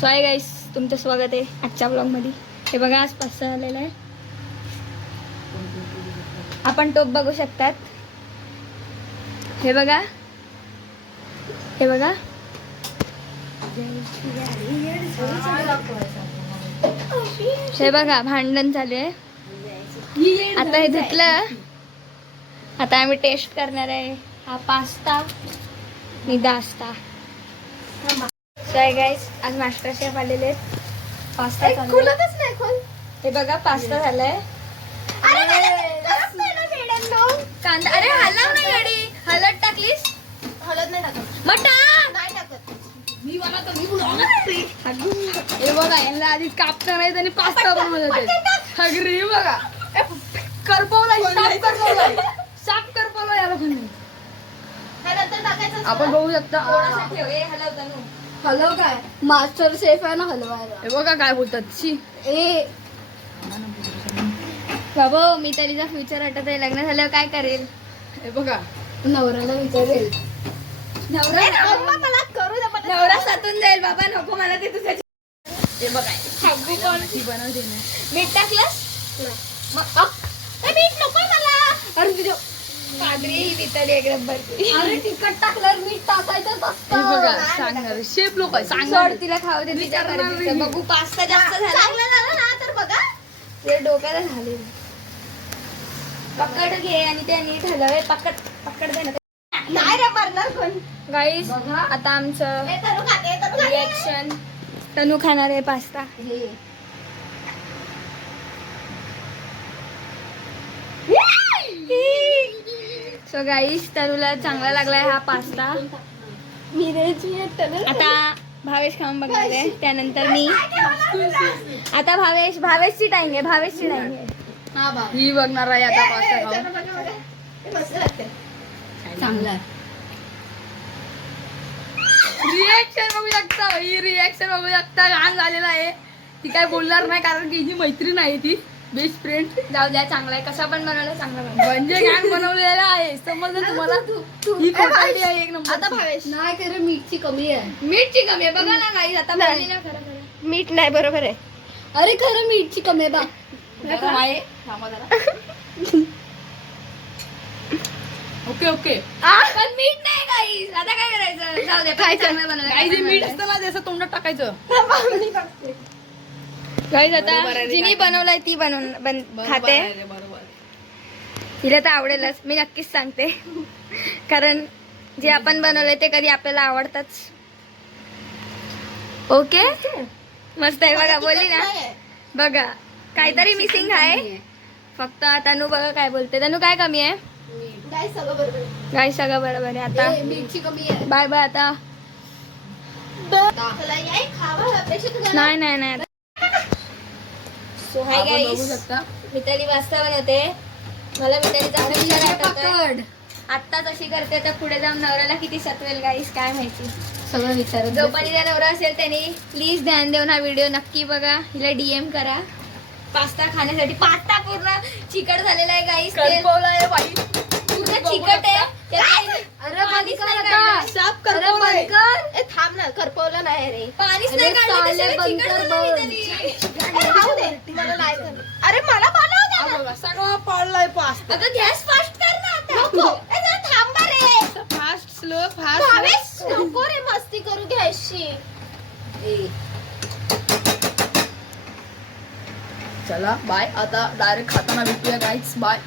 So hi गाईस, तुमचं स्वागत आहे आजच्या ब्लॉगमध्ये. हे बघा, आज पास्ता आलेला आहे. आपण टोप बघू शकतात. हे बघा, हे बघा. हे बघा, भांडण चालू आहे. आता हे धुतलं. आता आम्ही टेस्ट करणार आहे हा पास्ता निदास्ता. सो हाय गाईस, आज मास्टर शेफ आलेले आहेत. पास्ता हे बघा, पास्ता झालाय. कांदा, अरे हलव नाही गाडी. हळद टाकलीस? हळद नाही टाकत. मग टाक. नाही टाकत. हे बघा, यांना आधी कापता नाही त्यांनी पास्ता बनवला. हगरी बघा, करपवला, साफ करपवला या लोकांनी. आपण बघू शकता. हलव काय मास्टर शेफ आहे ना हलवायला. हे बघा काय बोलतात. शी ए बाबा, मी तरीचा फ्युचर आठवत आहे. लग्न झाल्यावर काय करेल? हे बघा, नवऱ्याला विचारेल. मला करू दे. नवरा सातून जाईल. बाबा नको मला ते तुझ्या. हे बघा, बनवते ना. मीठ टाकलंस? मीठ नको मला. अरे तुझ्या पादरी वितळी एकदम भरती. अरे तिखट टाकल्यावर मीठ टाकायचंच हे बघा, असतं. सांगणार शेफ लोक सांगणार. तिला खाऊ दे, तिच्या घरी. बघू पास्ता जास्त झाला. चांगलं झालं ना तर बघा. ते डोक्याला झाले. पकड घे आणि ते नीट हलव. पकड दे ना. नाही रे मरणार कोण. गाईस, आता आमचं हे तनु खाते, तनु खाते. रिएक्शन. तनु खाणार आहे पास्ता. हे सो गाईस, तनुला चांगला लागलाय हा पास्ता. मिरची तनु. आता भावेश खाऊन बघणार आहे. त्यानंतर मी. आता भावेशची टाइम आहे. भावेशची टाइम आहे. हा बा. ही बघणार आहे आता पास्ता खाऊन. तनु बघा, बघा. हे मस्त लागते. चांगला आहे. रिएक्शन बघू शकता. ही रिएक्शन बघू शकता. घाण झालेला आहे. ती काय बोलणार नाही कारण की हिची मैत्रीण आहे. ती बेस्ट फ्रेंड. जाऊ द्या, चांगला आहे. कसा पण बनवला चांगला म्हणजे घाण बनवलेला आहे. समजलं तुम्हाला? ही खोटारडी आहे एक नंबर. आता भावेश नाही खरं मीठची कमी आहे. मीठची कमी आहे. बघा ना गाईस, आता बोलली ना खरं खरं. मीठ नाही बरोबर आहे. अरे खरं मीठची कमी आहे बा. ओके पण मीठ नाही गाईस. आता काय करायचं? जाऊ दे, काय चांगलं बनवलं. मीठ असतं ना त्याचं तोंडात टाकायचं. गाईस, आता जिनी बनवलंय ती खाते. तिला तर आवडेलच. मी नक्कीच सांगते. कारण जे आपण बनवलंय ते कधी आपल्याला आवडतच. ओके, मस्त आहे. बघा, बोलली ना. बघा, काहीतरी मिसिंग आहे. फक्त तनु बघा काय बोलते. तनु काय कमी आहे? गाय सगळं बरोबर आहे. गाईस, सगळं बरोबर आहे. आता मीठची कमी आहे. Bye bye. आता चला याय खावा अपेक्षा तुझ्या. नाही. So hi guys, Mitali pasta बनवते. मला मितालीचा पकड आत्ताच अशी करते तर पुढे जाऊन नवऱ्याला किती सतवेल गाईस काय माहिती. सगळं विचारत. जो पण हिला नवरा असेल त्याने प्लीज ध्यान देऊन हा व्हिडिओ नक्की बघा. हिला डीएम करा पास्ता खाण्यासाठी. पास्ता पूर्ण चिकट झालेला आहे गाईस. पूर्ण चिकट आहे. अरे पाणीच नाही काढलं. साफ करपवलंय. ए थांब ना, करपवलं नाही रे. पाणीच नाही काढलं. ते सगळं चिकट झालं मिताली. ए राहू दे, मला नाही करणार. अरे मला बनव दे. सगळं पडलाय पास्ता. आता गॅस फास्ट कर ना आता. नको. ए जरा थांबा रे. फास्ट स्लो भावेश नको रे मस्ती करू घ्यायची. चला बाय. आता डायरेक्ट खाताना भेटूया गाईस. बाय.